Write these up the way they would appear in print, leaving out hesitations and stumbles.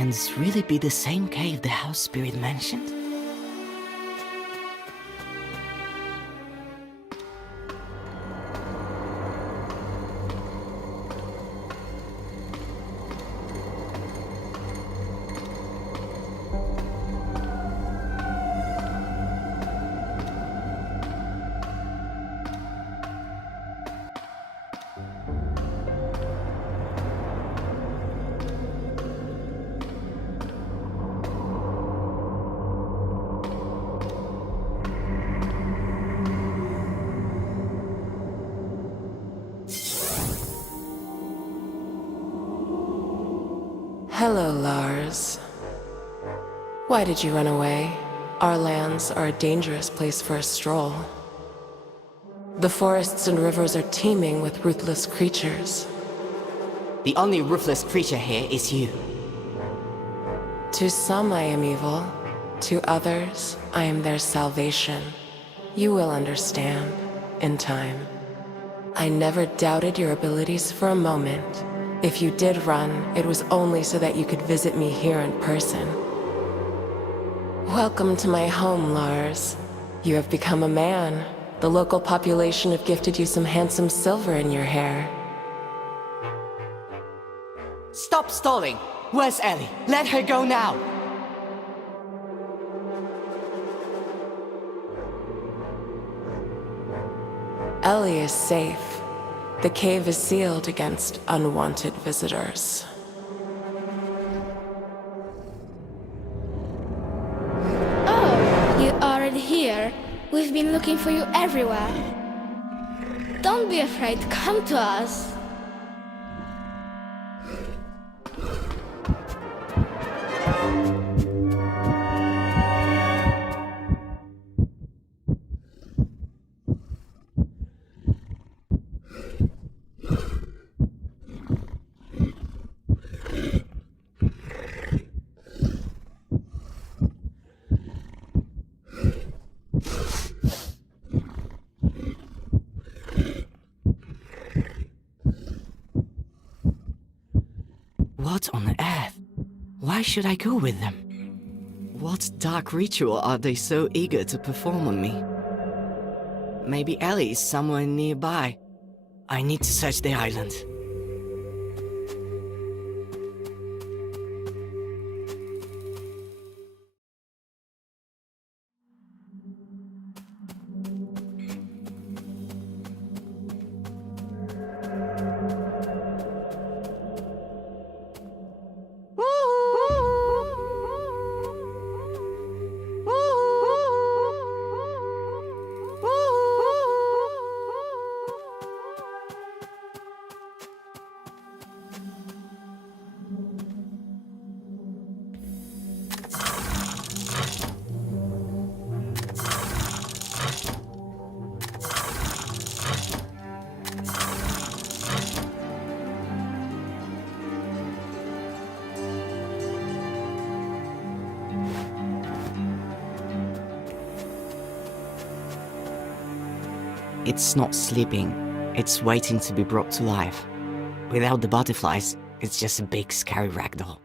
Can this really be the same cave the house spirit mentioned? Hello, Lars. Why did you run away? Our lands are a dangerous place for a stroll. The forests and rivers are teeming with ruthless creatures. The only ruthless creature here is you. To some I am evil. To others, I am their salvation. You will understand, in time. I never doubted your abilities for a moment. If you did run, it was only so that you could visit me here in person. Welcome to my home, Lars. You have become a man. The local population have gifted you some handsome silver in your hair. Stop stalling! Where's Ellie? Let her go now! Ellie is safe. The cave is sealed against unwanted visitors. Oh, you're already here. We've been looking for you everywhere. Don't be afraid, come to us. What on earth? Why should I go with them? What dark ritual are they so eager to perform on me? Maybe Ellie is somewhere nearby. I need to search the island. It's not sleeping, it's waiting to be brought to life. Without the butterflies, it's just a big scary ragdoll.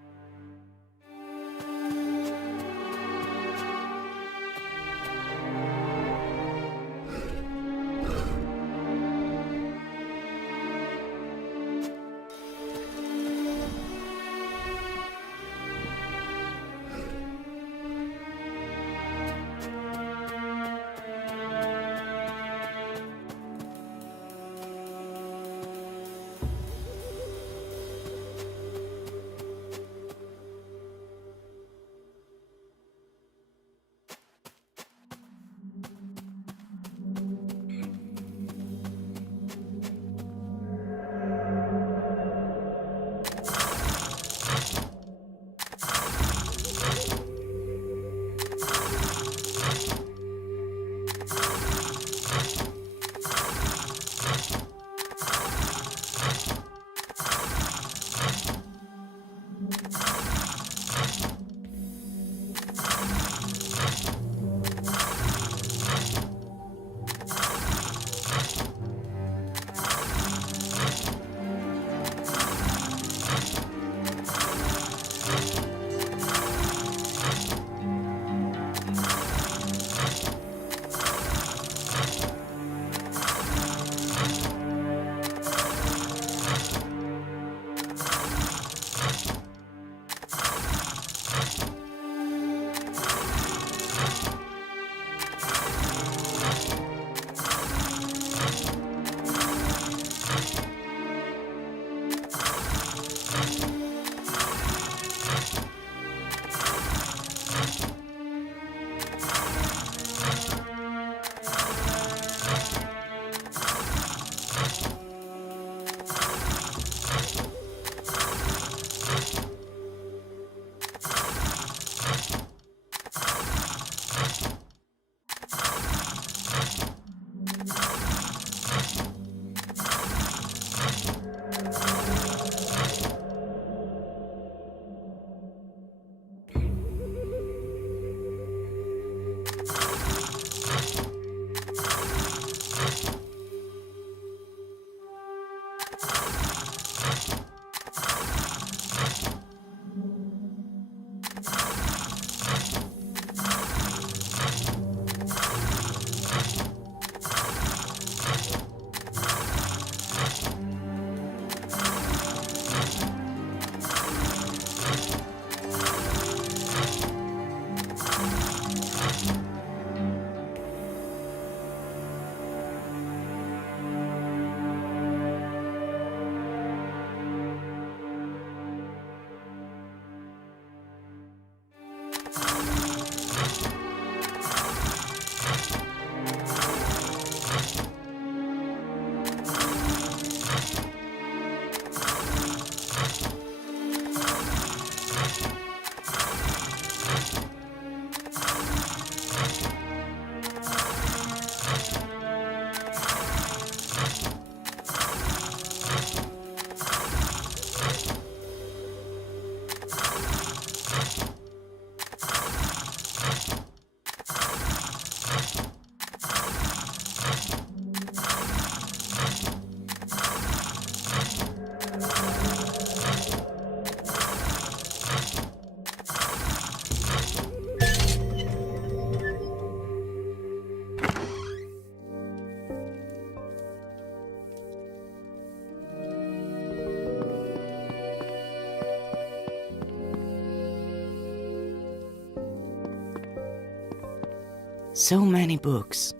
So many books,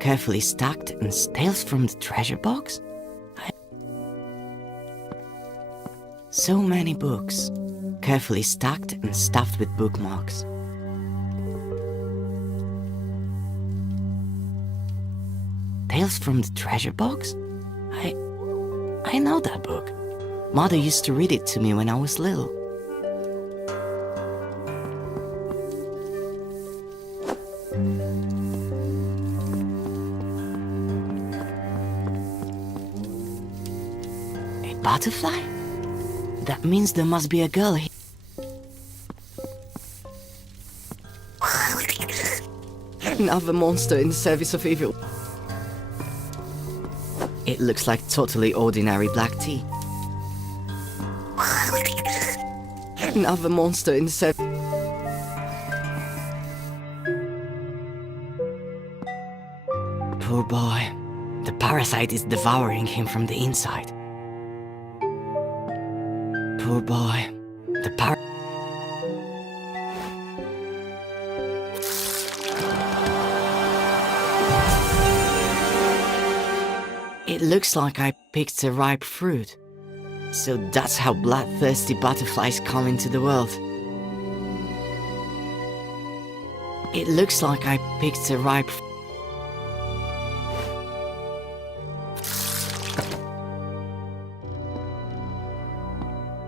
carefully stacked, and tales from the treasure box? So many books, carefully stacked and stuffed with bookmarks. Tales from the treasure box? I know that book. Mother used to read it to me when I was little. A butterfly? That means there must be a girl here. Another monster in the service of evil. It looks like totally ordinary black tea. Another monster in the service. Poor boy. The parasite is devouring him from the inside. Poor boy. The It looks like I picked a ripe fruit. So that's how bloodthirsty butterflies come into the world. It looks like I picked a ripe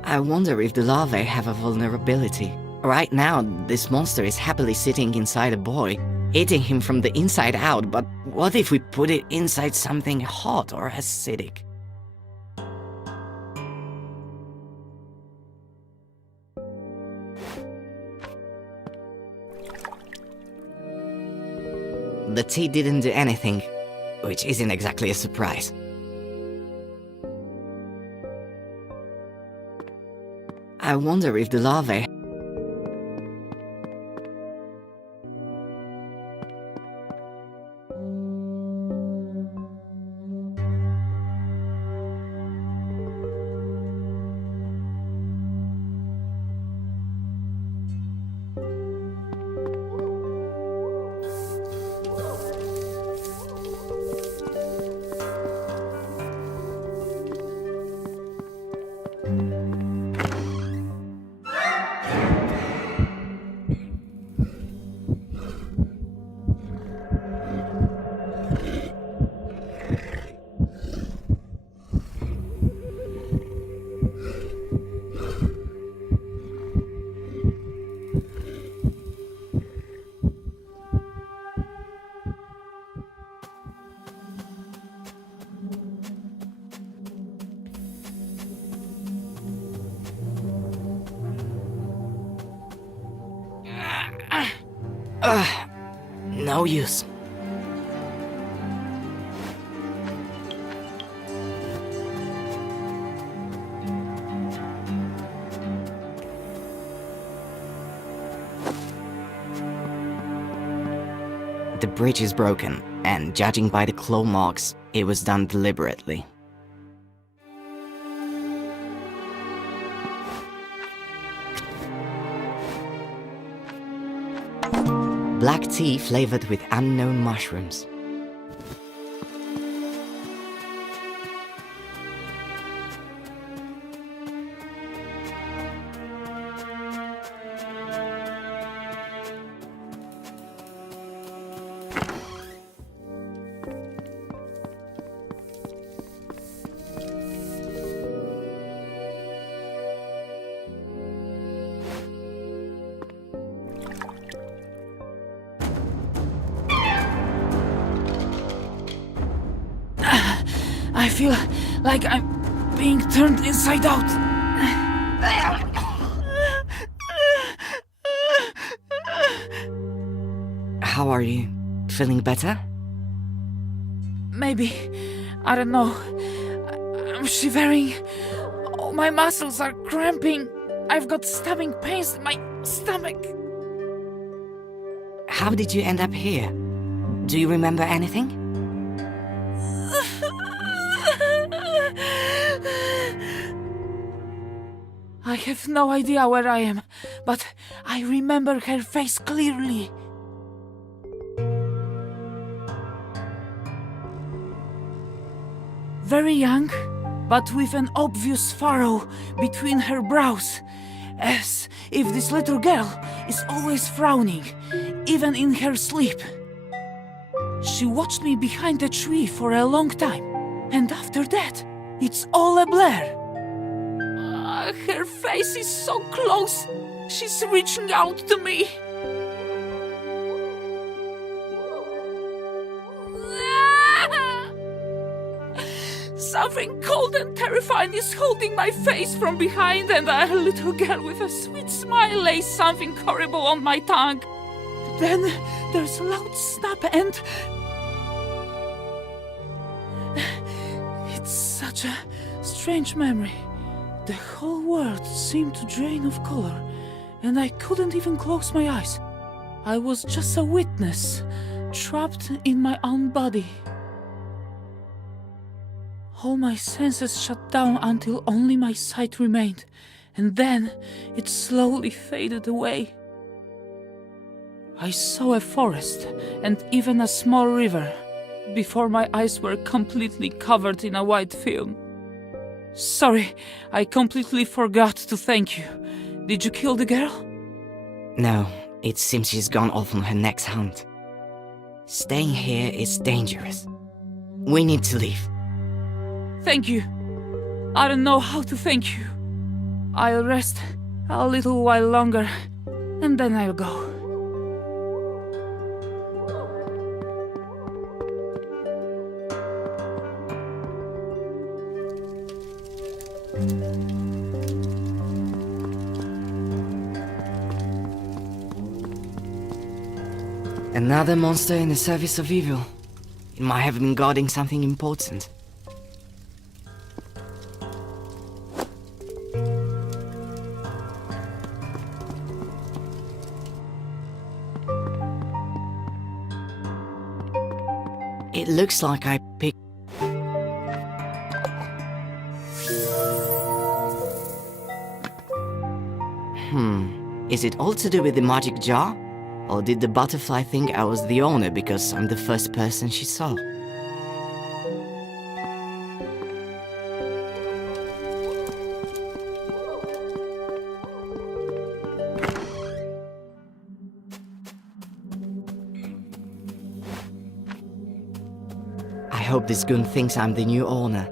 I wonder if the larvae have a vulnerability. Right now, this monster is happily sitting inside a boy, eating him from the inside out, but what if we put it inside something hot or acidic? The tea didn't do anything, which isn't exactly a surprise. I wonder if the larvae... no use. The bridge is broken, and judging by the claw marks, it was done deliberately. Black tea flavored with unknown mushrooms. I feel like I'm being turned inside out. How are you? Feeling better? Maybe. I don't know. I'm shivering. Oh, my muscles are cramping. I've got stabbing pains in my stomach. How did you end up here? Do you remember anything? I have no idea where I am, but I remember her face clearly. very young, but with an obvious furrow between her brows, as if this little girl is always frowning, even in her sleep. She watched me behind a tree for a long time, and after that, it's all a blur. Her face is so close. She's reaching out to me. Something cold and terrifying is holding my face from behind, and a little girl with a sweet smile lays something horrible on my tongue. Then there's a loud snap, and it's such a strange memory. The whole world seemed to drain of color, and I couldn't even close my eyes. I was just a witness, trapped in my own body. All my senses shut down until only my sight remained, and then it slowly faded away. I saw a forest and even a small river before my eyes were completely covered in a white film. Sorry, I completely forgot to thank you. Did you kill the girl? No, it seems she's gone off on her next hunt. Staying here is dangerous. We need to leave. Thank you. I don't know how to thank you. I'll rest a little while longer, and then I'll go. Another monster in the service of evil. It might have been guarding something important. It looks like I picked... Is it all to do with the magic jar? Or did the butterfly think I was the owner because I'm the first person she saw? I hope this goon thinks I'm the new owner.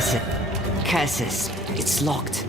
Cassis, it's locked.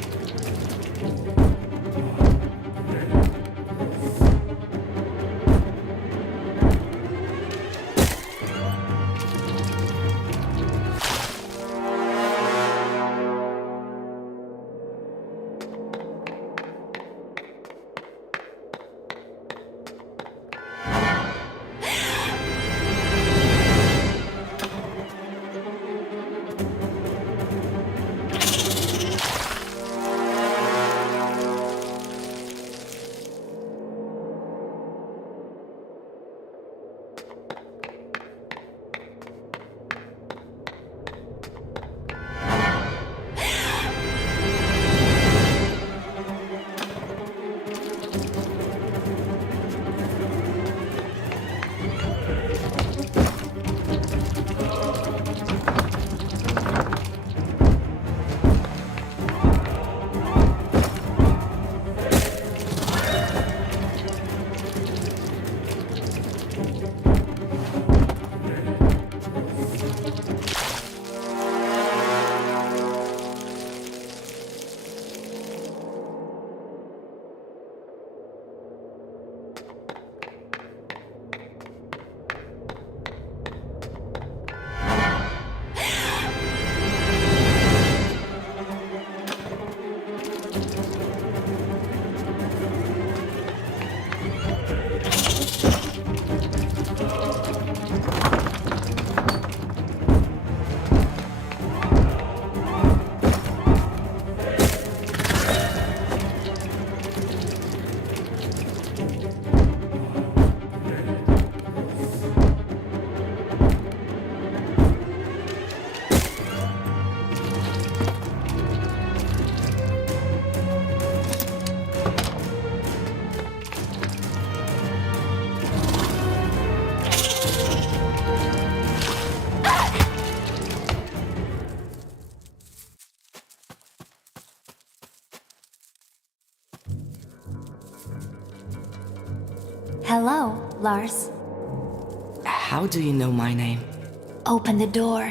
Hello, Lars. How do you know my name? Open the door.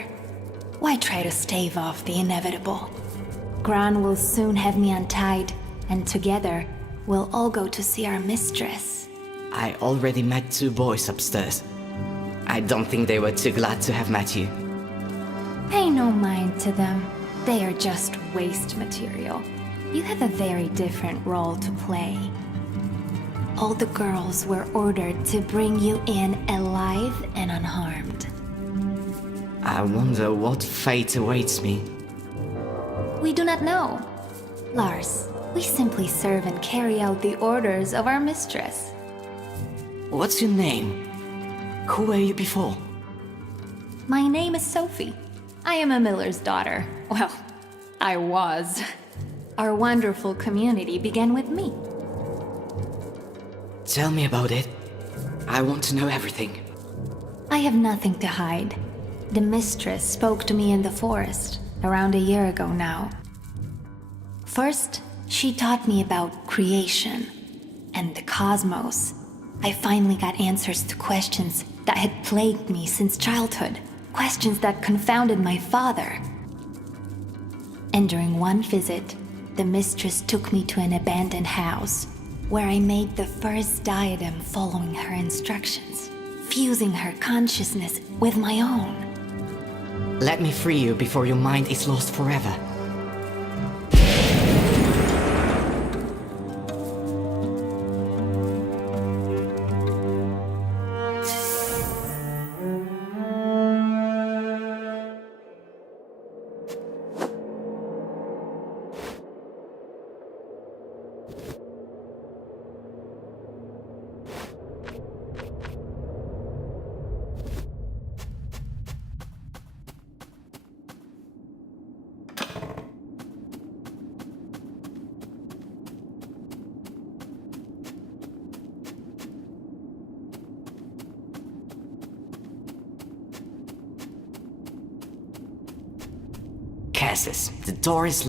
Why try to stave off the inevitable? Gran will soon have me untied, and together, we'll all go to see our mistress. I already met 2 boys upstairs. I don't think they were too glad to have met you. Pay no mind to them. They are just waste material. You have a very different role to play. All the girls were ordered to bring you in alive and unharmed. I wonder what fate awaits me. We do not know. Lars, we simply serve and carry out the orders of our mistress. What's your name? Who were you before? My name is Sophie. I am a miller's daughter. Well, I was. Our wonderful community began with me. Tell me about it. I want to know everything. I have nothing to hide. The mistress spoke to me in the forest, around a year ago now. First, she taught me about creation and the cosmos. I finally got answers to questions that had plagued me since childhood, questions that confounded my father. And during one visit, the mistress took me to an abandoned house, where I made the first diadem following her instructions, fusing her consciousness with my own. Let me free you before your mind is lost forever. Cassis, the door is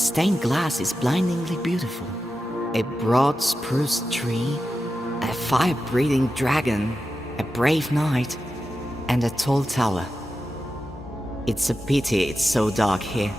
stained glass is blindingly beautiful. A broad spruce tree, a fire-breathing dragon, a brave knight, and a tall tower. It's a pity it's so dark here.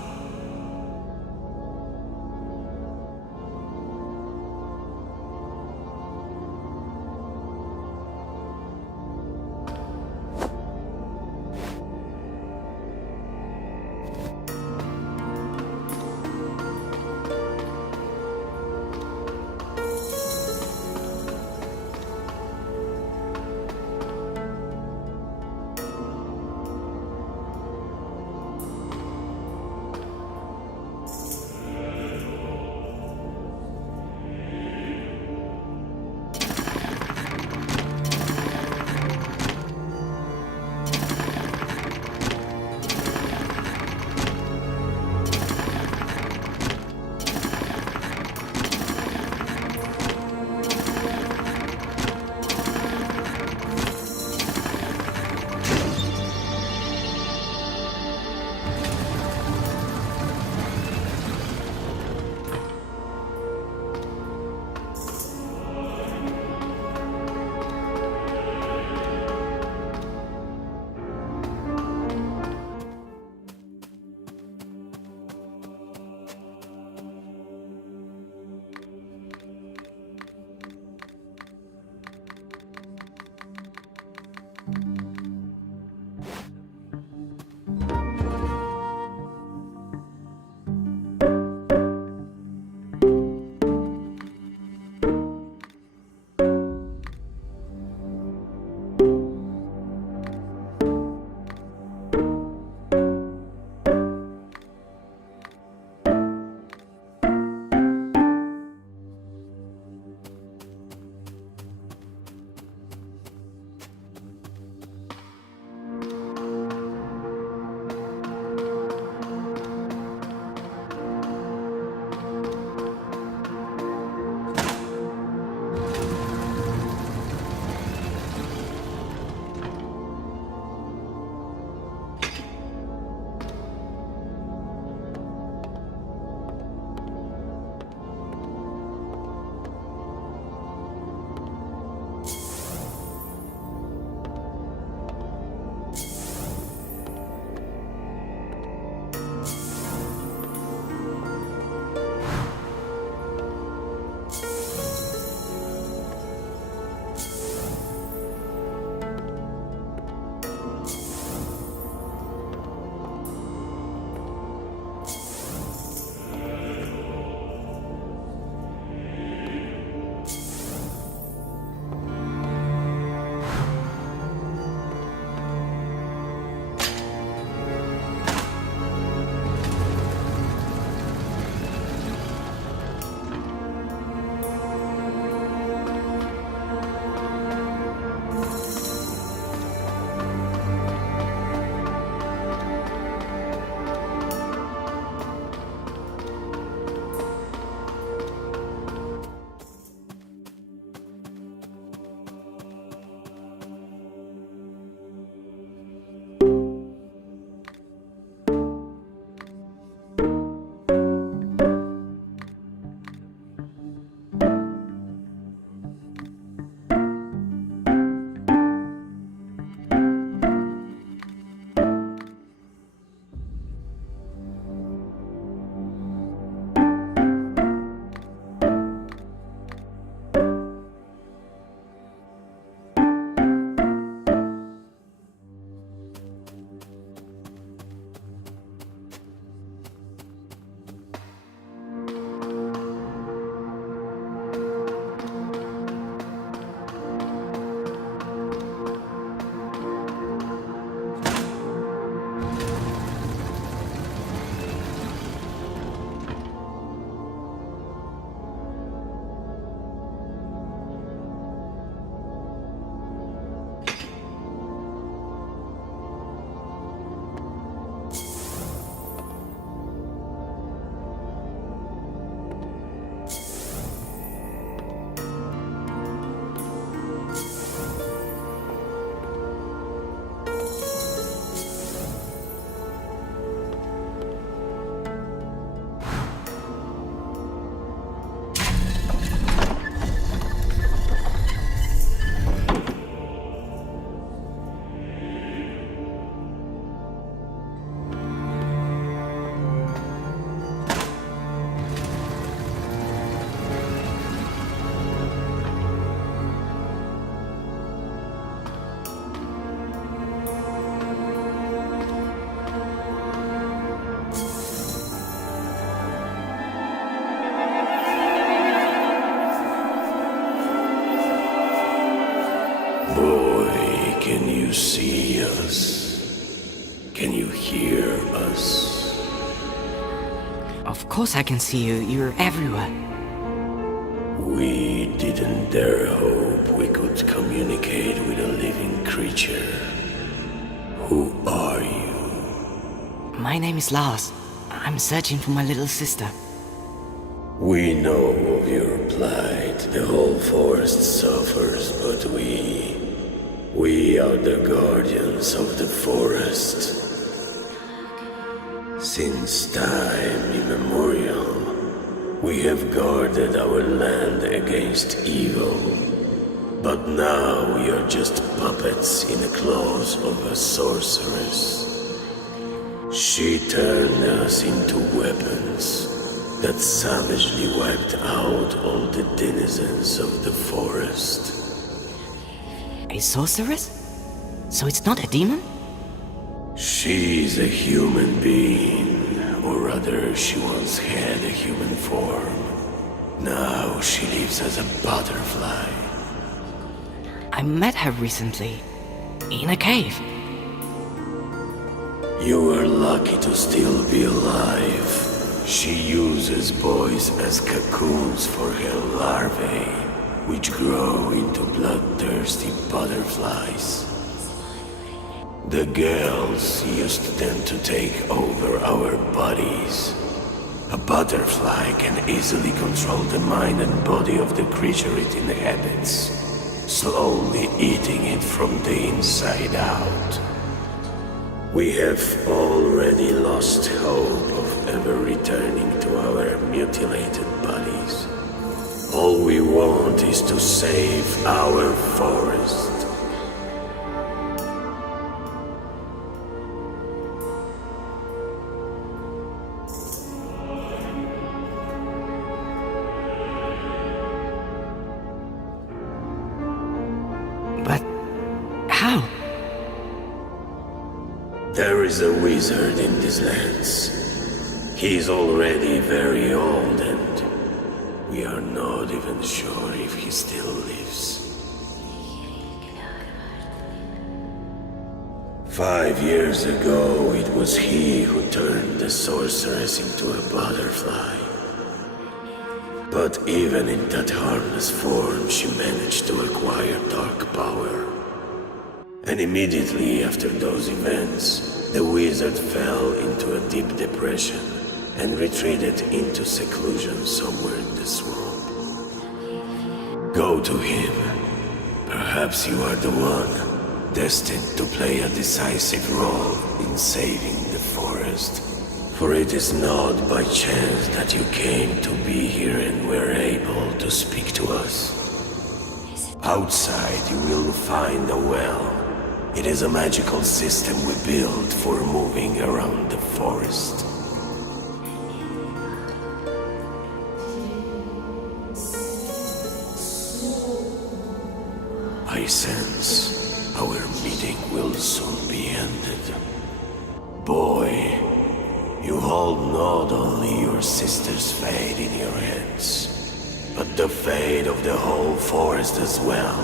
course I can see you. You're everywhere. We didn't dare hope we could communicate with a living creature. Who are you? My name is Lars. I'm searching for my little sister. We know of your plight. The whole forest suffers, but we are the guardians of the forest. Since time immemorial, we have guarded our land against evil. But now we are just puppets in the claws of a sorceress. She turned us into weapons that savagely wiped out all the denizens of the forest. A sorceress? So it's not a demon? She's a human being, or rather, she once had a human form. Now she lives as a butterfly. I met her recently. In a cave. You are lucky to still be alive. She uses boys as cocoons for her larvae, which grow into bloodthirsty butterflies. The girls used them to take over our bodies. A butterfly can easily control the mind and body of the creature it inhabits, slowly eating it from the inside out. We have already lost hope of ever returning to our mutilated bodies. All we want is to save our forest. But how? There is a wizard in these lands. He is already very old and we are not even sure if he still lives. 5 years ago, it was he who turned the sorceress into a butterfly. But even in that harmless form, she managed to acquire dark power. And immediately after those events, the wizard fell into a deep depression and retreated into seclusion somewhere in the swamp. Go to him. Perhaps you are the one destined to play a decisive role in saving the forest. For it is not by chance that you came to be here and were able to speak to us. Outside you will find a well. It is a magical system we built for moving around the forest. I sense our meeting will soon be ended. Boy, you hold not only your sister's fate in your hands, but the fate of the whole forest as well.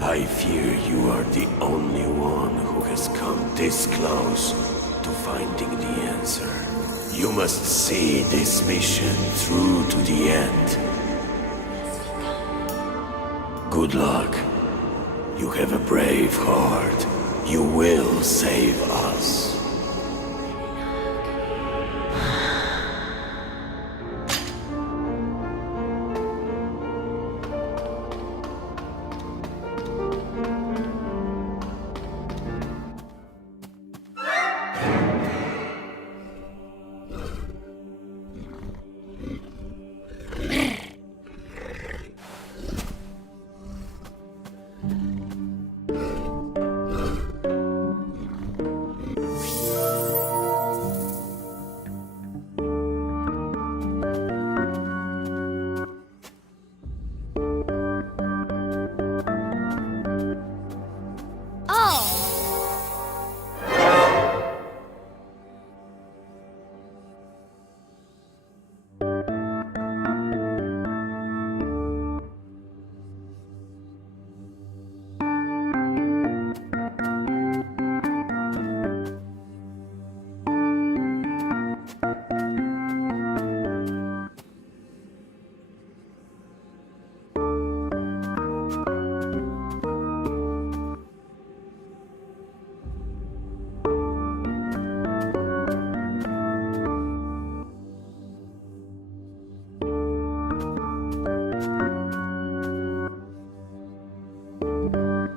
I fear you are the only one who has come this close to finding the answer. You must see this mission through to the end. Good luck. You have a brave heart. You will save us. Oh!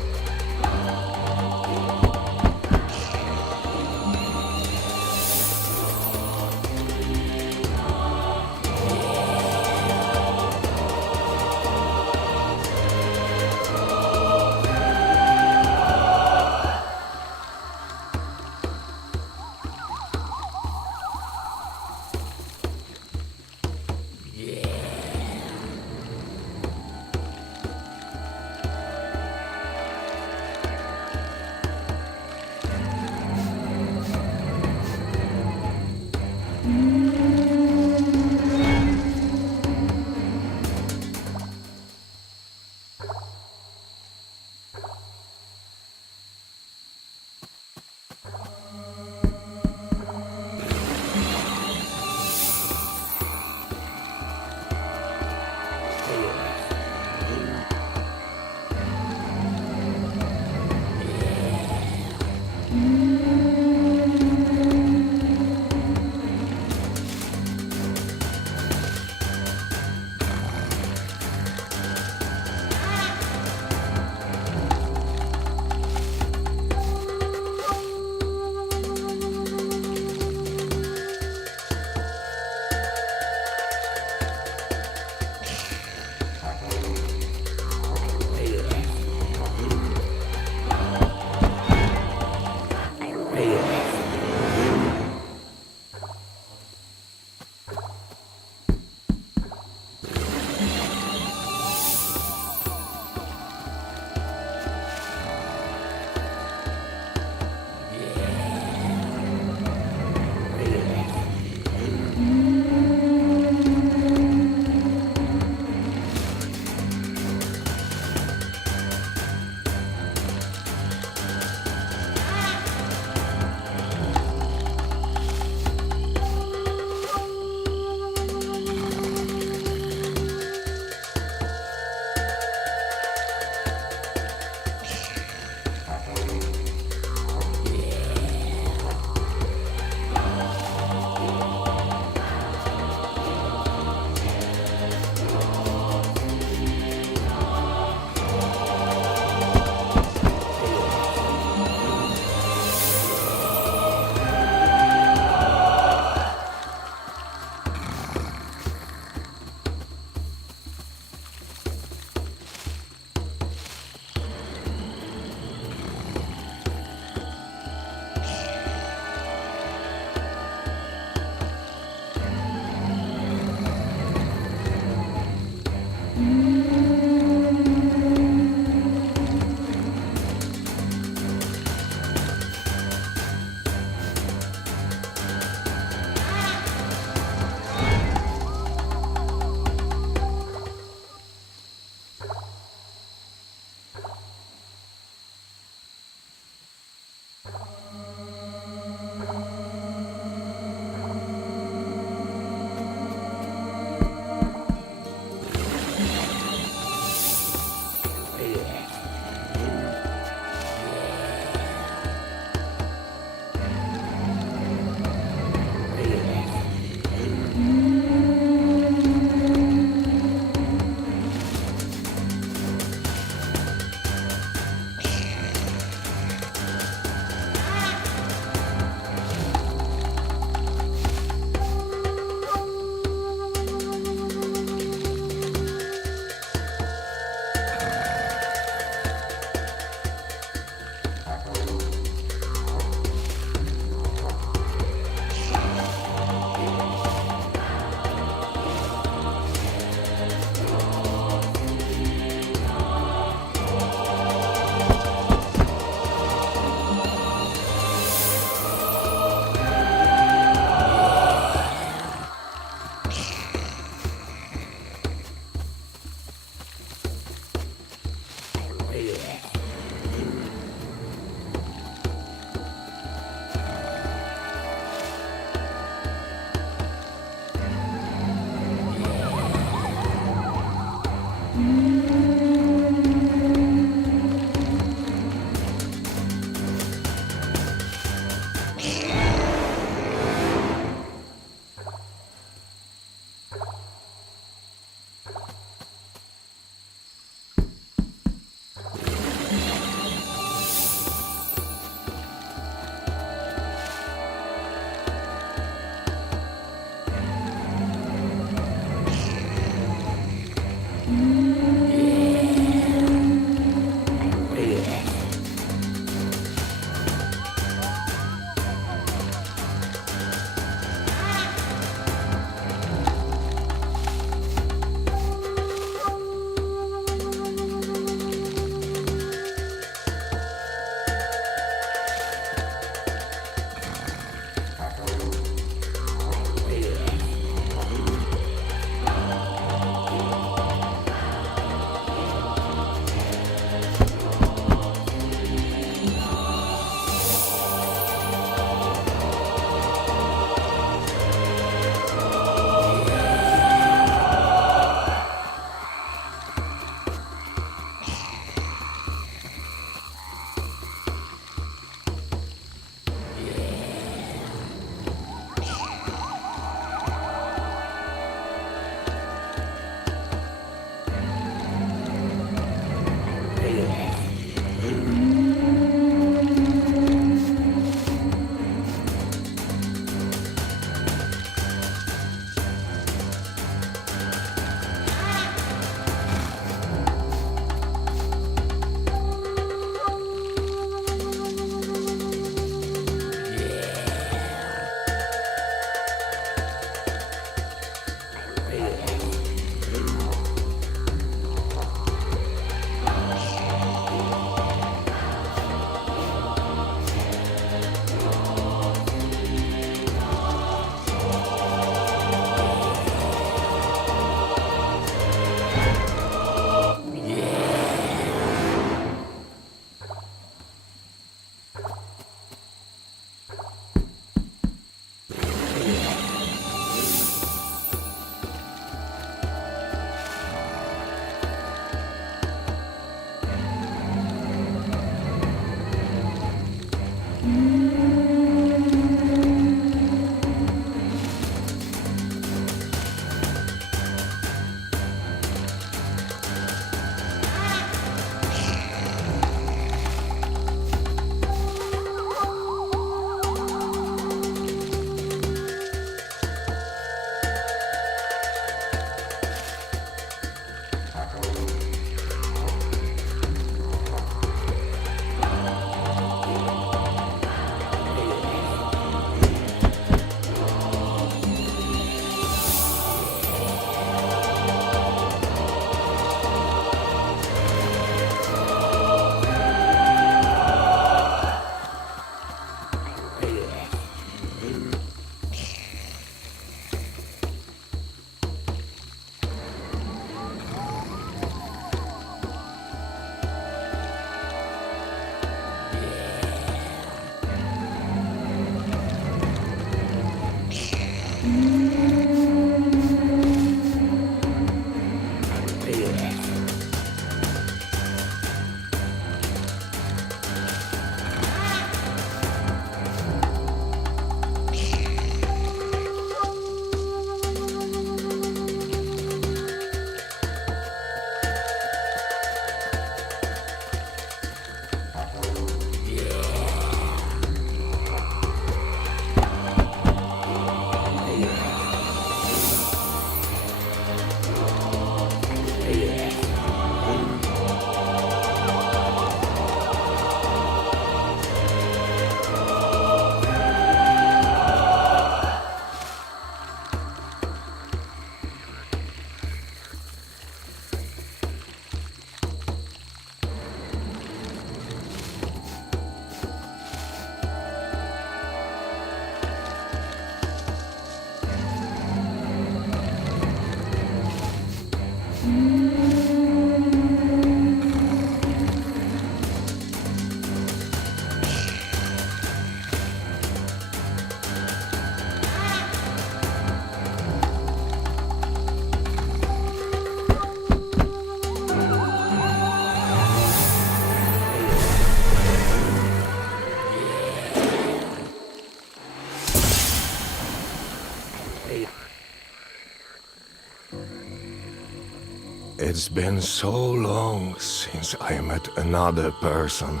It's been so long since I met another person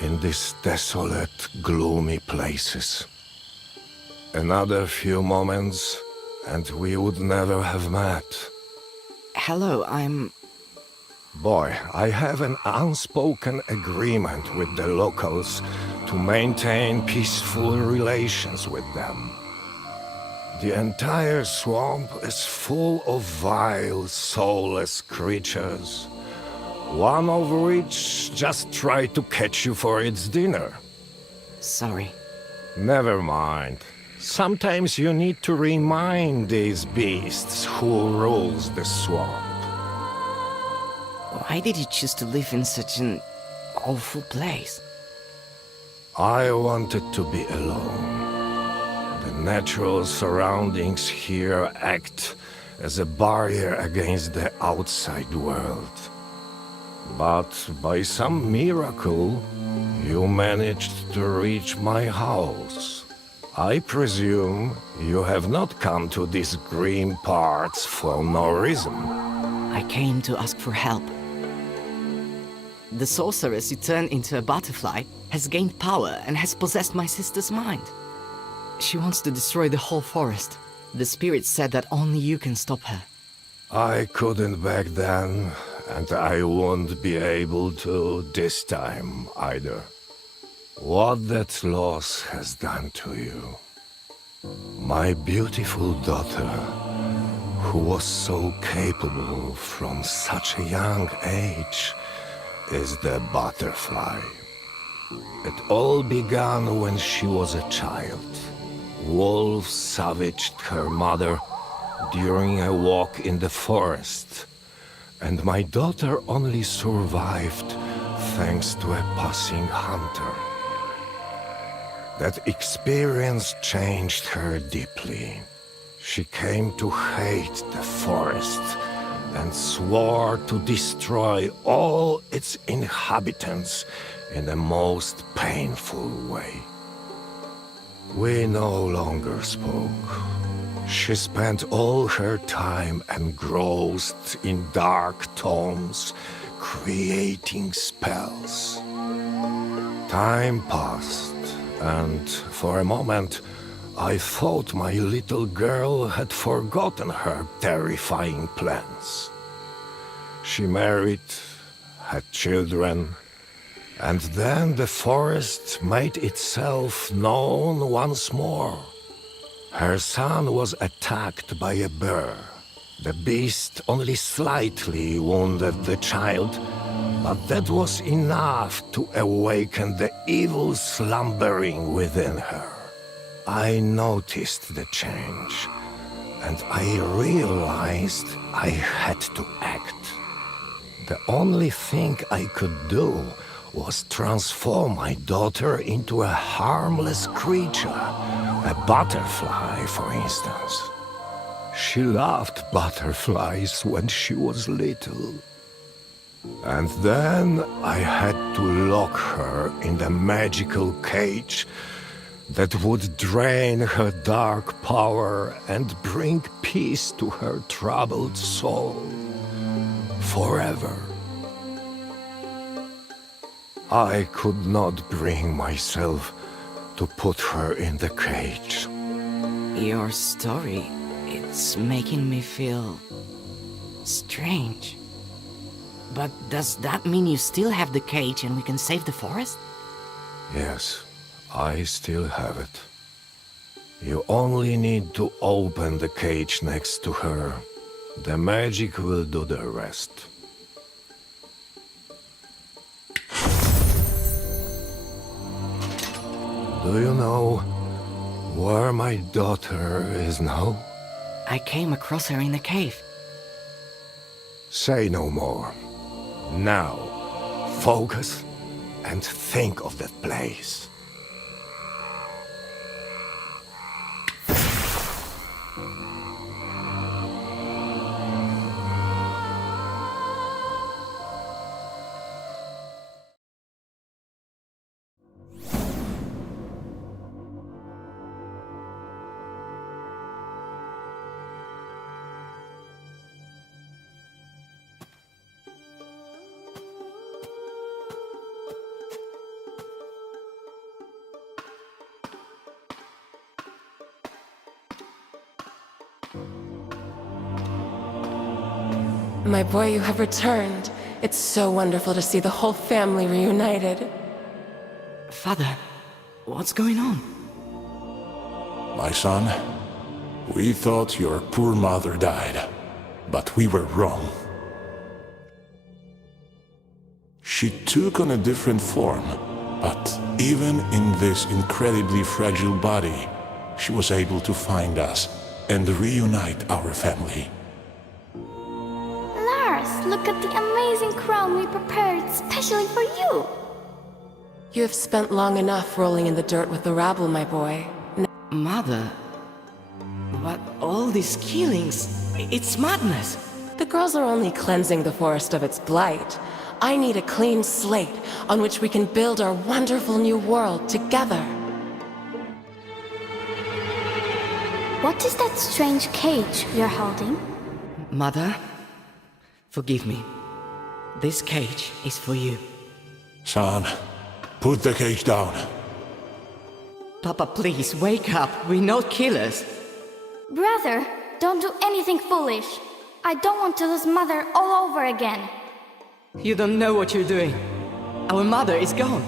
in these desolate, gloomy places. Another few moments, and we would never have met. Hello, I'm... Boy, I have an unspoken agreement with the locals to maintain peaceful relations with them. The entire swamp is full of vile, soulless creatures, one of which just tried to catch you for its dinner. sorry. Never mind. Sometimes you need to remind these beasts who rules the swamp. Why did you choose to live in such an awful place? I wanted to be alone. The natural surroundings here act as a barrier against the outside world. But by some miracle, you managed to reach my house. I presume you have not come to these grim parts for no reason. I came to ask for help. The sorceress you turned into a butterfly has gained power and has possessed my sister's mind. She wants to destroy the whole forest. The spirit said that only you can stop her. I couldn't back then, and I won't be able to this time either. What that loss has done to you. My beautiful daughter, who was so capable from such a young age, is the butterfly. It all began when she was a child. Wolves savaged her mother during a walk in the forest, and my daughter only survived thanks to a passing hunter. That experience changed her deeply. She came to hate the forest and swore to destroy all its inhabitants in the most painful way. We no longer spoke. She spent all her time engrossed in dark tomes, creating spells. Time passed, and for a moment, I thought my little girl had forgotten her terrifying plans. She married, had children, and then the forest made itself known once more. Her son was attacked by a bear. The beast only slightly wounded the child, but that was enough to awaken the evil slumbering within her. I noticed the change, and I realized I had to act. The only thing I could do was transform my daughter into a harmless creature, a butterfly, for instance. She loved butterflies when she was little. And then I had to lock her in the magical cage that would drain her dark power and bring peace to her troubled soul. Forever. I could not bring myself to put her in the cage. Your story, it's making me feel strange. But does that mean you still have the cage and we can save the forest? Yes, I still have it. You only need to open the cage next to her. The magic will do the rest. Do you know where my daughter is now? I came across her in the cave. Say no more. Now, focus and think of that place. My boy, you have returned. It's so wonderful to see the whole family reunited. Father, what's going on? My son, we thought your poor mother died, but we were wrong. She took on a different form, but even in this incredibly fragile body, she was able to find us and reunite our family. Lars, look at the amazing crown we prepared especially for you. You have spent long enough rolling in the dirt with the rabble, my boy. Mother, but all these killings, it's madness. The girls are only cleansing the forest of its blight. I need a clean slate on which we can build our wonderful new world together. What is that strange cage you're holding? Mother, forgive me. This cage is for you. Son, put the cage down. Papa, please, wake up. We're not killers. Brother, don't do anything foolish. I don't want to lose Mother all over again. You don't know what you're doing. Our mother is gone.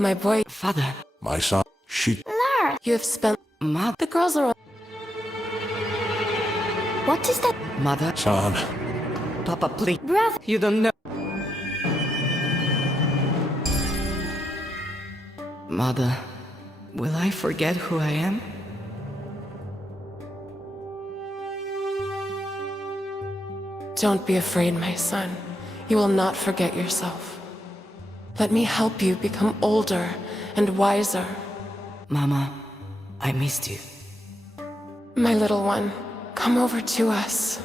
My boy, Father, My son, Lars, you have spent... Mother, The girls are... what is that? Mother, son, Papa, please. Brother, You don't know. Mother, will I forget who I am? Don't be afraid, my son. You will not forget yourself. Let me help you become older and wiser. Mama, I missed you. My little one, come over to us.